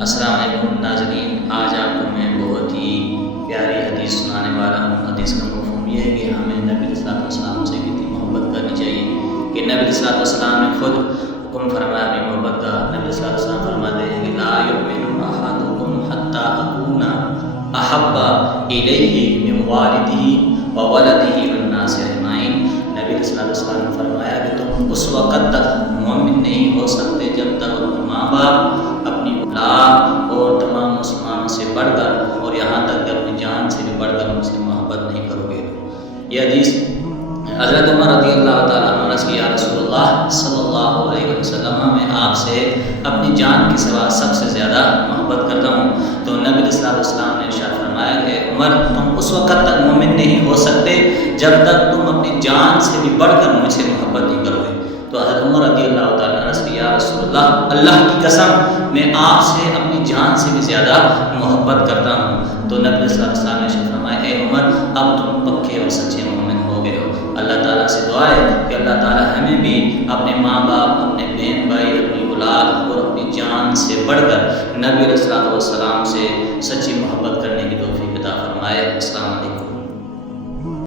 السلام علیکم ناظرین، آج آپ کو میں بہت ہی پیاری حدیث سنانے والا ہوں۔ حدیث کا مفہوم یہ ہے کہ ہمیں نبی صلی اللہ علیہ وسلم سے کتنی محبت کرنی چاہیے کہ نبی صلی اللہ علیہ وسلم نے خود حکم فرمایا اپنی محبت کا۔ نبی صلی اللہ علیہ وسلم فرماتے ہیں کہ لا یؤمن احدکم حتی اکون احب الیہ من والدہ وولدہ والناس اجمعین۔ نبی صلی اللہ علیہ وسلم نے فرمایا کہ تم اس وقت تک مومن نہیں ہو سکتے جب تک اپنے ماں باپ، اپنی اولاد اور تمام مسلمانوں سے بڑھ کر، اور یہاں تک کہ اپنی جان سے بھی بڑھ کر ان سے محبت نہیں کرو گے۔ یہ حدیث حضرت عمر رضی اللہ تعالیٰ عنہ نے یا رسول اللہ صلی اللہ علیہ وسلم، میں آپ سے اپنی جان کے سوا سب سے زیادہ محبت کرتا ہوں۔ تو نبی صلی اللہ علیہ وسلم نے ارشاد فرمایا کہ عمر، تم اس وقت تک مومن نہیں ہو سکتے جب تک تم اپنی جان سے بھی بڑھ کر مجھ سے محبت نہیں کرو گے۔ تو حضرت عمر رضی اللہ تعالیٰ عنہ سے یا رسول اللہ، اللہ کی قسم میں آپ سے اپنی جان سے بھی زیادہ محبت کرتا ہوں۔ تو نبی صلی اللہ علیہ وسلم نے فرمایا، اے عمر، اب تم پکے اور سچے مومن ہو گئے ہو۔ اللہ تعالیٰ سے دعا ہے کہ اللہ تعالیٰ ہمیں بھی اپنے ماں باپ، اپنے بہن بھائی، اپنی اولاد اور اپنی جان سے بڑھ کر نبی صلی اللہ علیہ وسلم سے سچی محبت کرنے کی توفیق عطا فرمائے۔ السلام علیکم۔